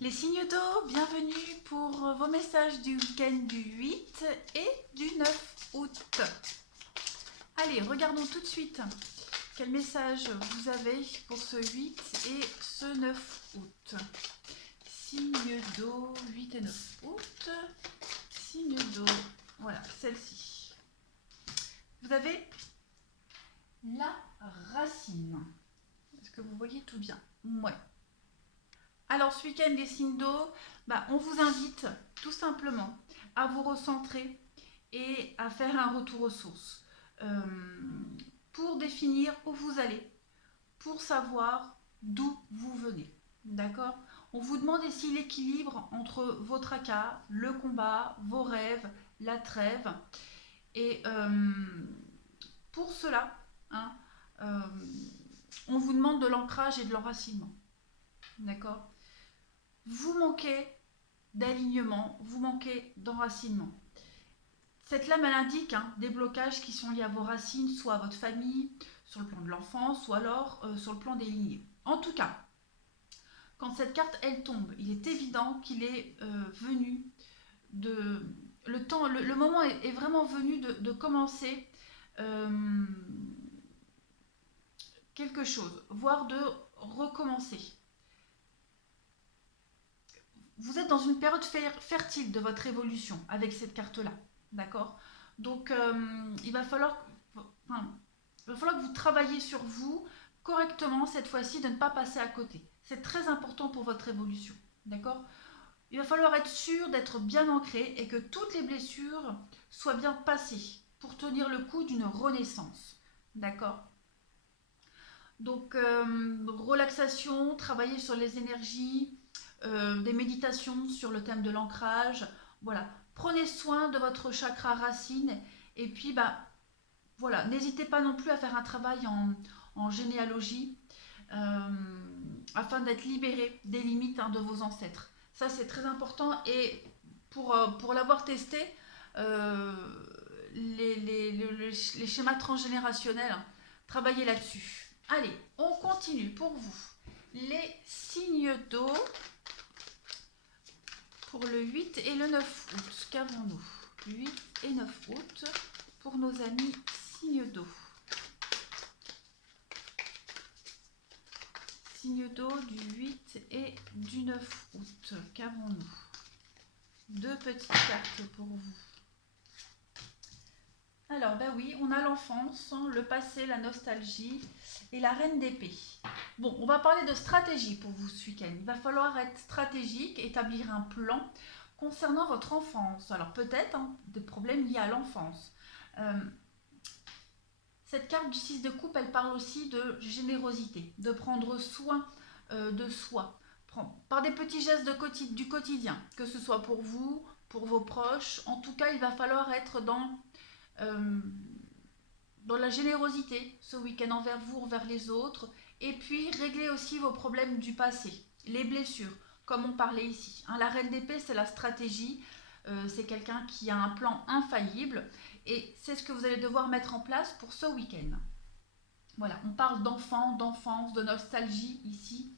Les signes d'eau, bienvenue pour vos messages du week-end du 8 et du 9 août. Allez, regardons tout de suite quel message vous avez pour ce 8 et ce 9 août. Signe d'eau, 8 et 9 août. Signe d'eau, voilà, celle-ci. Vous avez la racine. Est-ce que vous voyez tout bien? Ouais. Alors ce week-end des signes d'eau, on vous invite tout simplement à vous recentrer et à faire un retour aux sources pour définir où vous allez, pour savoir d'où vous venez. D'accord? On vous demande ici l'équilibre entre vos tracas, le combat, vos rêves, la trêve. Et pour cela, on vous demande de l'ancrage et de l'enracinement. D'accord? Vous manquez d'alignement, vous manquez d'enracinement. Cette lame, elle indique des blocages qui sont liés à vos racines, soit à votre famille, sur le plan de l'enfance, ou alors sur le plan des lignées. En tout cas, quand cette carte, elle tombe, il est évident qu'il est venu de... Le moment est vraiment venu de commencer quelque chose, voire de recommencer. Vous êtes dans une période fertile de votre évolution avec cette carte-là, d'accord? Donc, il va falloir que vous travailliez sur vous correctement cette fois-ci, de ne pas passer à côté. C'est très important pour votre évolution, d'accord? Il va falloir être sûr d'être bien ancré et que toutes les blessures soient bien passées pour tenir le coup d'une renaissance, d'accord? Donc, relaxation, travailler sur les énergies, des méditations sur le thème de l'ancrage. Voilà, prenez soin de votre chakra racine et puis voilà, n'hésitez pas non plus à faire un travail en généalogie afin d'être libéré des limites de vos ancêtres. Ça c'est très important et pour l'avoir testé, les schémas transgénérationnels, travaillez là-dessus. Allez, on continue pour vous. Les signes d'eau pour le 8 et le 9 août. Qu'avons-nous? 8 et 9 août pour nos amis signes d'eau. Signe d'eau du 8 et du 9 août. Qu'avons-nous? Deux petites cartes pour vous. Alors, oui, on a l'enfance, le passé, la nostalgie et la reine d'épée. Bon, on va parler de stratégie pour vous ce week-end. Il va falloir être stratégique, établir un plan concernant votre enfance. Alors, peut-être des problèmes liés à l'enfance. Cette carte du 6 de coupe, elle parle aussi de générosité, de prendre soin de soi, par des petits gestes du quotidien, que ce soit pour vous, pour vos proches. En tout cas, il va falloir être dans la générosité ce week-end envers vous, envers les autres, et puis régler aussi vos problèmes du passé, les blessures, comme on parlait ici. La reine d'épée, c'est la stratégie, c'est quelqu'un qui a un plan infaillible, et c'est ce que vous allez devoir mettre en place pour ce week-end. Voilà, on parle d'enfant, d'enfance, de nostalgie ici.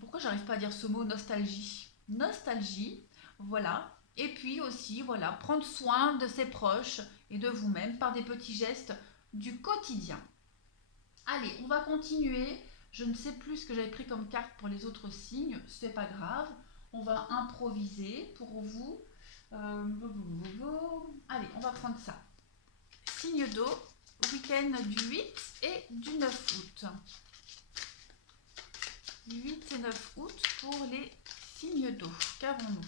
Pourquoi j'arrive pas à dire ce mot, nostalgie? Nostalgie, voilà. Et puis aussi, voilà, prendre soin de ses proches et de vous-même par des petits gestes du quotidien. Allez, on va continuer. Je ne sais plus ce que j'avais pris comme carte pour les autres signes, c'est pas grave. On va improviser pour vous. Allez, on va prendre ça. Signe d'eau, week-end du 8 et du 9 août. 8 et 9 août pour les signes d'eau. Qu'avons-nous?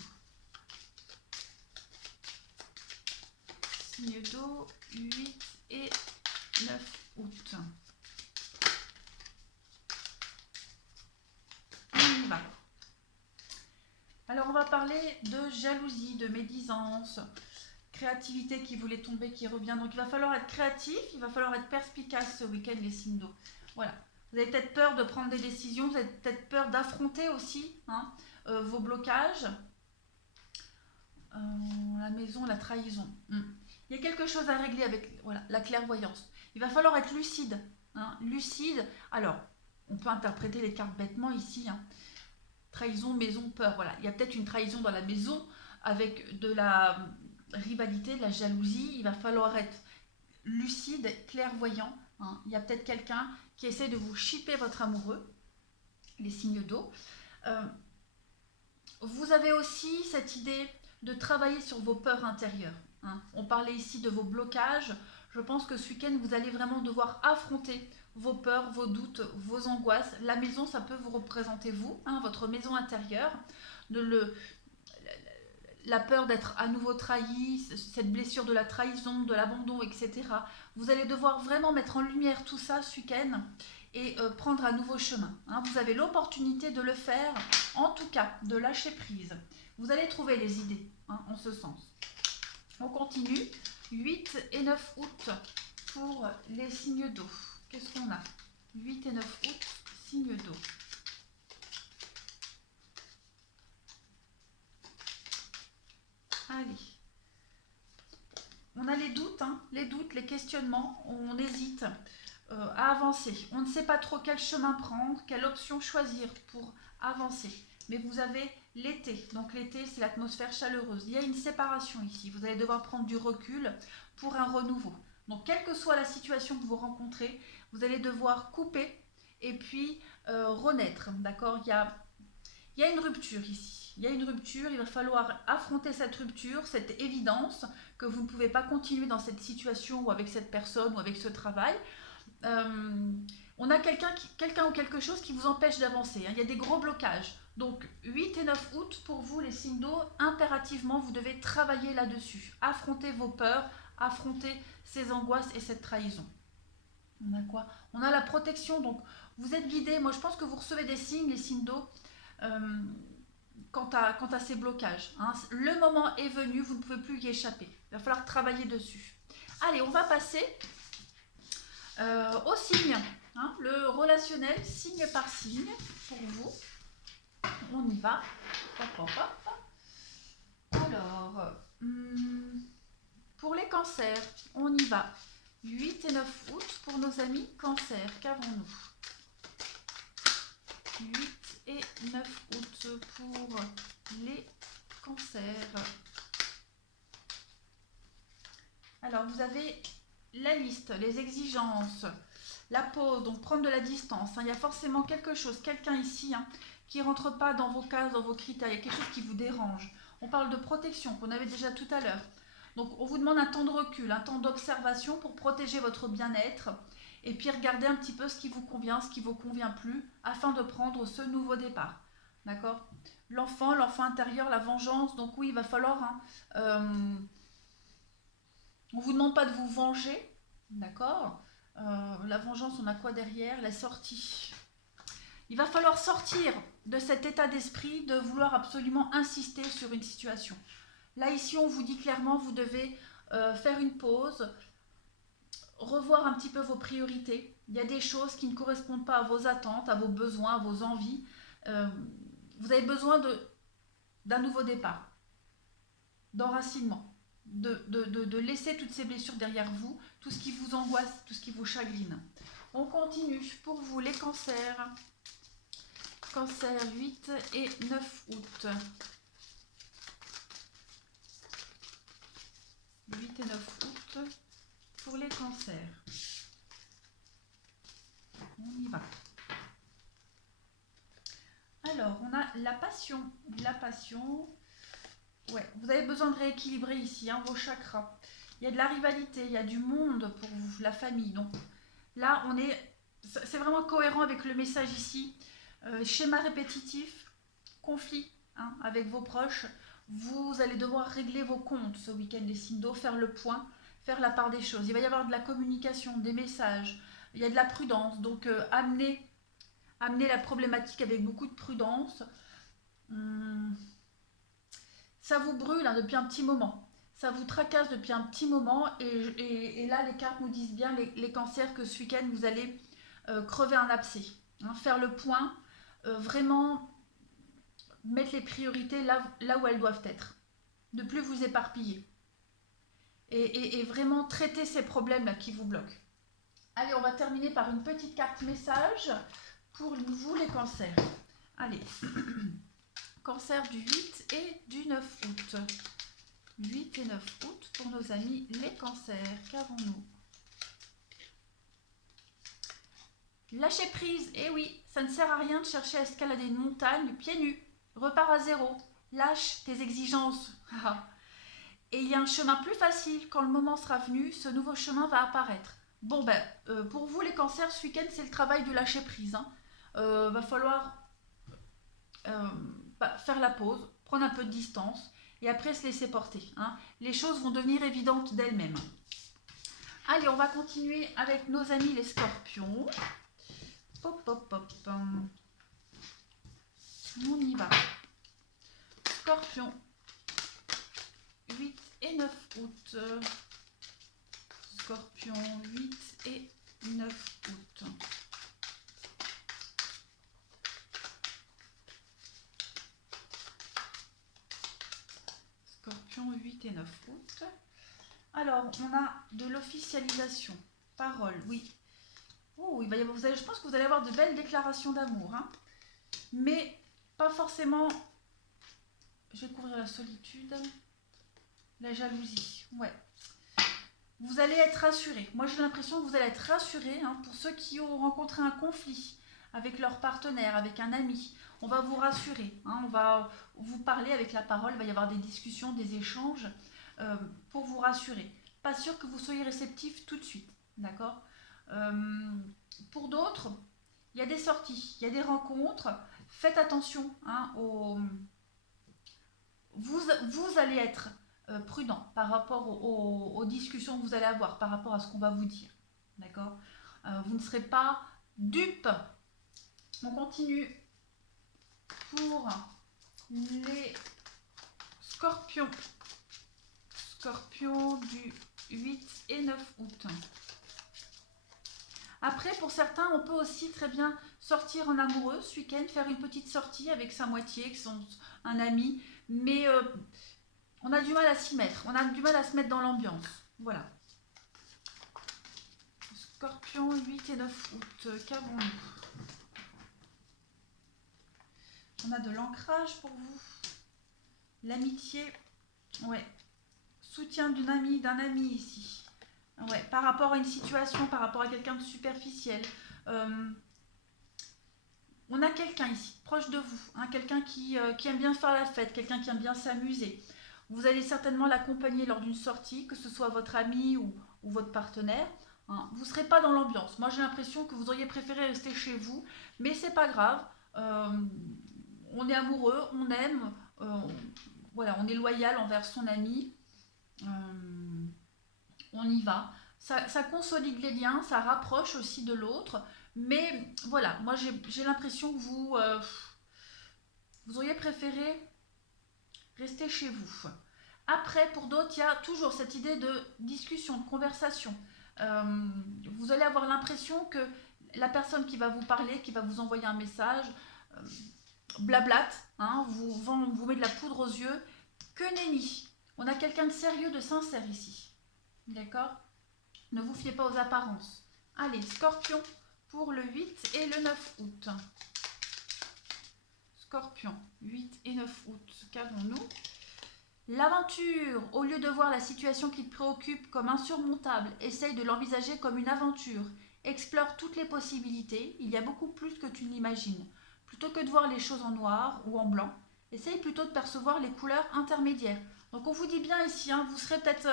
Signe d'eau, 8 et 9 août. On y va. Alors on va parler de jalousie, de médisance, créativité qui voulait tomber, qui revient. Donc il va falloir être créatif, il va falloir être perspicace ce week-end les signes d'eau. Voilà. Vous avez peut-être peur de prendre des décisions, vous avez peut-être peur d'affronter aussi vos blocages. La maison, la trahison. Il y a quelque chose à régler avec la clairvoyance. Il va falloir être lucide. Lucide. Alors, on peut interpréter les cartes bêtement ici. trahison, maison, peur. Voilà, il y a peut-être une trahison dans la maison avec de la rivalité, de la jalousie. Il va falloir être lucide, clairvoyant. Hein. Il y a peut-être quelqu'un qui essaie de vous shipper votre amoureux, les signes d'eau. Vous avez aussi cette idée de travailler sur vos peurs intérieures. Hein. On parlait ici de vos blocages. Je pense que ce week-end, vous allez vraiment devoir affronter vos peurs, vos doutes, vos angoisses. La maison, ça peut vous représenter vous, hein, votre maison intérieure. La peur d'être à nouveau trahi, cette blessure de la trahison, de l'abandon, etc. Vous allez devoir vraiment mettre en lumière tout ça ce week-end et prendre un nouveau chemin. Hein. Vous avez l'opportunité de le faire, en tout cas, de lâcher prise. Vous allez trouver les idées, hein, en ce sens. On continue. 8 et 9 août pour les signes d'eau. Qu'est-ce qu'on a? 8 et 9 août, signes d'eau. Allez. On a les doutes, hein, les questionnements, on hésite à avancer. On ne sait pas trop quel chemin prendre, quelle option choisir pour avancer. Mais vous avez l'été, donc l'été c'est l'atmosphère chaleureuse. Il y a une séparation ici, vous allez devoir prendre du recul pour un renouveau. Donc quelle que soit la situation que vous rencontrez, vous allez devoir couper et puis renaître, d'accord? Il y a une rupture ici, il y a une rupture, il va falloir affronter cette rupture, cette évidence que vous ne pouvez pas continuer dans cette situation ou avec cette personne ou avec ce travail. On a quelqu'un ou quelque chose qui vous empêche d'avancer, hein. Il y a des gros blocages. Donc 8 et 9 août, pour vous les signes d'eau, impérativement vous devez travailler là-dessus. Affronter vos peurs, affronter ces angoisses et cette trahison. On a quoi? On a la protection, donc vous êtes guidé. Moi je pense que vous recevez des signes, les signes d'eau, quant à ces blocages. Hein. Le moment est venu, vous ne pouvez plus y échapper. Il va falloir travailler dessus. Allez, on va passer au signe. Hein, le relationnel, signe par signe, pour vous. On y va. Hop, hop, hop. Alors, pour les cancers, on y va. 8 et 9 août pour nos amis cancers. Qu'avons-nous? 8 et 9 août pour les cancers. Alors, vous avez la liste, les exigences, la pause, donc prendre de la distance. Hein. Il y a forcément quelque chose, quelqu'un ici, hein, qui ne rentre pas dans vos cases, dans vos critères. Il y a quelque chose qui vous dérange. On parle de protection, qu'on avait déjà tout à l'heure. Donc, on vous demande un temps de recul, un temps d'observation pour protéger votre bien-être et puis regarder un petit peu ce qui vous convient, ce qui ne vous convient plus, afin de prendre ce nouveau départ. D'accord? L'enfant intérieur, la vengeance. Donc oui, il va falloir... Hein, on ne vous demande pas de vous venger, d'accord? La vengeance, on a quoi derrière? La sortie. Il va falloir sortir de cet état d'esprit de vouloir absolument insister sur une situation. Là, ici, on vous dit clairement, vous devez faire une pause, revoir un petit peu vos priorités. Il y a des choses qui ne correspondent pas à vos attentes, à vos besoins, à vos envies. Vous avez besoin d'un nouveau départ, d'enracinement. De laisser toutes ces blessures derrière vous, tout ce qui vous angoisse, tout ce qui vous chagrine. On continue pour vous les cancers. Cancer 8 et 9 août. 8 et 9 août pour les cancers. On y va. Alors, on a la passion. La passion... Ouais, vous avez besoin de rééquilibrer ici, hein, vos chakras. Il y a de la rivalité, il y a du monde pour vous, la famille. Donc là, c'est vraiment cohérent avec le message ici. Schéma répétitif, conflit, hein, avec vos proches. Vous allez devoir régler vos comptes ce week-end, les signes d'eau, faire le point, faire la part des choses. Il va y avoir de la communication, des messages. Il y a de la prudence. Donc amener la problématique avec beaucoup de prudence. Ça vous brûle, hein, depuis un petit moment. Ça vous tracasse depuis un petit moment. Et là, les cartes nous disent bien, les cancers, que ce week-end, vous allez crever un abcès. Hein, faire le point, vraiment mettre les priorités là où elles doivent être. Ne plus vous éparpiller. Et vraiment traiter ces problèmes-là qui vous bloquent. Allez, on va terminer par une petite carte message pour vous, les cancers. Allez. cancer du 8 et du 9 août. 8 et 9 août pour nos amis les cancers. Qu'avons-nous? Lâcher prise. Eh oui, ça ne sert à rien de chercher à escalader une montagne pieds nus. Repars à zéro. Lâche tes exigences. Et il y a un chemin plus facile. Quand le moment sera venu, ce nouveau chemin va apparaître. Bon, ben, pour vous les cancers, ce week-end, c'est le travail du lâcher prise. Hein. Va falloir faire la pause, prendre un peu de distance et après se laisser porter. Hein. Les choses vont devenir évidentes d'elles-mêmes. Allez, on va continuer avec nos amis les scorpions. Pop, pop, pop. On y va. Scorpion, 8 et 9 août. Scorpion, 8 et 9 août. Scorpion, 8 et 9 août. Alors, on a de l'officialisation. Parole, oui. Oh, il va y avoir, je pense que vous allez avoir de belles déclarations d'amour. Hein, mais pas forcément... Je vais couvrir la solitude. La jalousie, ouais. Vous allez être rassurés. Moi, j'ai l'impression que vous allez être rassurés. Hein, pour ceux qui ont rencontré un conflit avec leur partenaire, avec un ami, on va vous rassurer. Hein, on va vous parler avec la parole. Il va y avoir des discussions, des échanges pour vous rassurer. Pas sûr que vous soyez réceptif tout de suite. D'accord. Pour d'autres, il y a des sorties, il y a des rencontres. Faites attention hein, vous allez être prudent par rapport aux discussions que vous allez avoir, par rapport à ce qu'on va vous dire. D'accord. Vous ne serez pas dupe. On continue pour les scorpions. Scorpions du 8 et 9 août. Après, pour certains, on peut aussi très bien sortir en amoureux ce week-end, faire une petite sortie avec sa moitié, avec un ami, mais on a du mal à s'y mettre, on a du mal à se mettre dans l'ambiance. Voilà. Scorpion, 8 et 9 août, qu'avons-nous? On a de l'ancrage pour vous. L'amitié, ouais. Soutien d'une amie, d'un ami ici. Ouais, par rapport à une situation, par rapport à quelqu'un de superficiel. On a quelqu'un ici, proche de vous, hein, quelqu'un qui aime bien faire la fête, quelqu'un qui aime bien s'amuser. Vous allez certainement l'accompagner lors d'une sortie, que ce soit votre ami ou votre partenaire. Hein. Vous ne serez pas dans l'ambiance. Moi, j'ai l'impression que vous auriez préféré rester chez vous, mais c'est pas grave. On est amoureux, on aime, voilà, on est loyal envers son ami. On y va. Ça consolide les liens, ça rapproche aussi de l'autre. Mais voilà, moi j'ai l'impression que vous auriez préféré rester chez vous. Après, pour d'autres, il y a toujours cette idée de discussion, de conversation. Vous allez avoir l'impression que la personne qui va vous parler, qui va vous envoyer un message, blablate, hein, vous met de la poudre aux yeux. Que nenni. On a quelqu'un de sérieux, de sincère ici. D'accord? Ne vous fiez pas aux apparences. Allez, Scorpion pour le 8 et le 9 août. Scorpion, 8 et 9 août, qu'avons-nous? L'aventure, au lieu de voir la situation qui te préoccupe comme insurmontable, essaye de l'envisager comme une aventure. Explore toutes les possibilités, il y a beaucoup plus que tu ne l'imagines. Plutôt que de voir les choses en noir ou en blanc, essaye plutôt de percevoir les couleurs intermédiaires. Donc on vous dit bien ici, hein, vous serez peut-être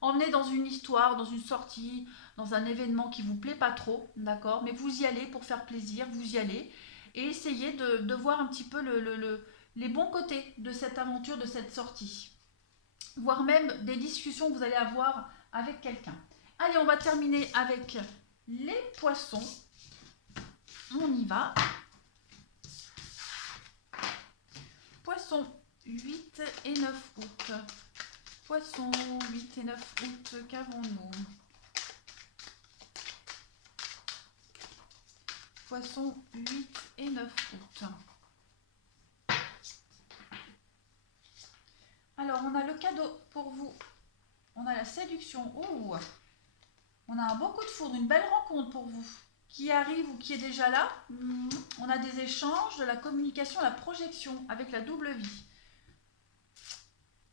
emmené dans une histoire, dans une sortie, dans un événement qui vous plaît pas trop, d'accord, mais vous y allez pour faire plaisir, vous y allez et essayez de voir un petit peu les bons côtés de cette aventure, de cette sortie, voire même des discussions que vous allez avoir avec quelqu'un. Allez, on va terminer avec les poissons. On y va. Poissons, 8 et 9 août. Poissons, 8 et 9 août, qu'avons-nous? Poissons, 8 et 9 août. Alors, on a le cadeau pour vous. On a la séduction. Oh, on a un beau coup de foudre, une belle rencontre pour vous. qui arrive ou qui est déjà là. On a des échanges, de la communication, la projection avec la double vie.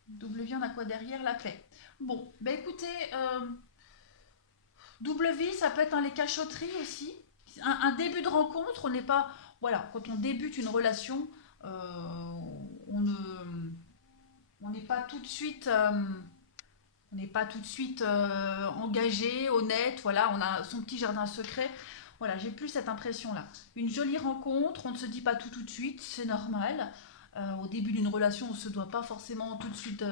Double vie, on a quoi derrière? La paix. Bon, ben écoutez, double vie, ça peut être les cachotteries aussi. Un début de rencontre, on n'est pas... Voilà, quand on débute une relation, on n'est pas tout de suite... on n'est pas tout de suite engagé, honnête, voilà, on a son petit jardin secret. Voilà, j'ai plus cette impression-là. Une jolie rencontre, on ne se dit pas tout de suite, c'est normal. Au début d'une relation, on ne se doit pas forcément tout de suite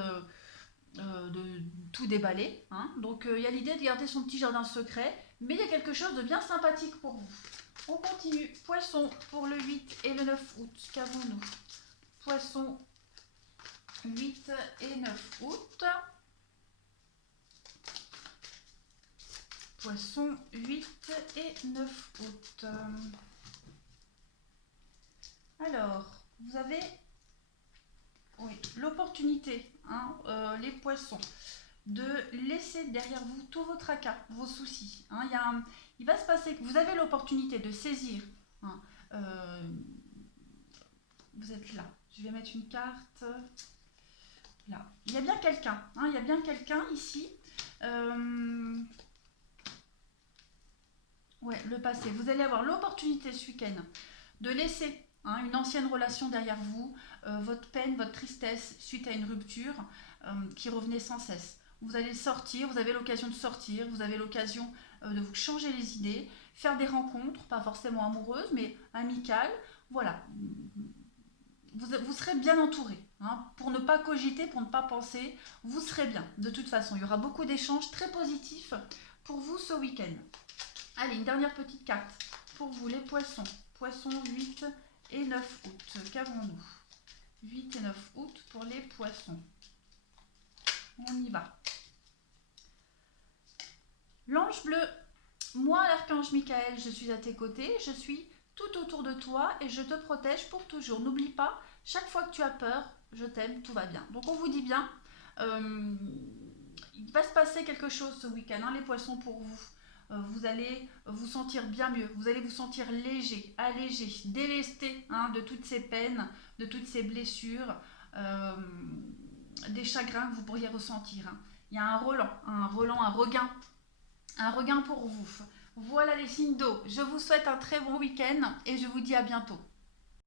de tout déballer. Hein. Donc il y a l'idée de garder son petit jardin secret, mais il y a quelque chose de bien sympathique pour vous. On continue. Poisson pour le 8 et le 9 août. Qu'avons-nous? Poisson 8 et 9 août. Poisson 8 et 9 août. Alors, vous avez l'opportunité, hein, les poissons, de laisser derrière vous tous vos tracas, vos soucis. Hein. Il va se passer que vous avez l'opportunité de saisir. Hein, vous êtes là. Je vais mettre une carte. Là. Il y a bien quelqu'un. Hein, il y a bien quelqu'un ici. Ouais, le passé. Vous allez avoir l'opportunité ce week-end de laisser une ancienne relation derrière vous, votre peine, votre tristesse suite à une rupture qui revenait sans cesse. Vous allez sortir, vous avez l'occasion de sortir, vous avez l'occasion de vous changer les idées, faire des rencontres, pas forcément amoureuses, mais amicales. Voilà. Vous serez bien entouré. Hein, pour ne pas cogiter, pour ne pas penser, vous serez bien. De toute façon, il y aura beaucoup d'échanges très positifs pour vous ce week-end. Allez, une dernière petite carte pour vous, les poissons. Poissons 8 et 9 août. Qu'avons-nous? 8 et 9 août pour les poissons. On y va. L'ange bleu. Moi, l'archange Michael, je suis à tes côtés. Je suis tout autour de toi et je te protège pour toujours. N'oublie pas, chaque fois que tu as peur, je t'aime, tout va bien. Donc on vous dit bien, il va se passer quelque chose ce week-end, hein, les poissons, pour vous. Vous allez vous sentir bien mieux, vous allez vous sentir léger, allégé, délesté de toutes ces peines, de toutes ces blessures, des chagrins que vous pourriez ressentir. Hein. Il y a un regain pour vous. Voilà les signes d'eau. Je vous souhaite un très bon week-end et je vous dis à bientôt.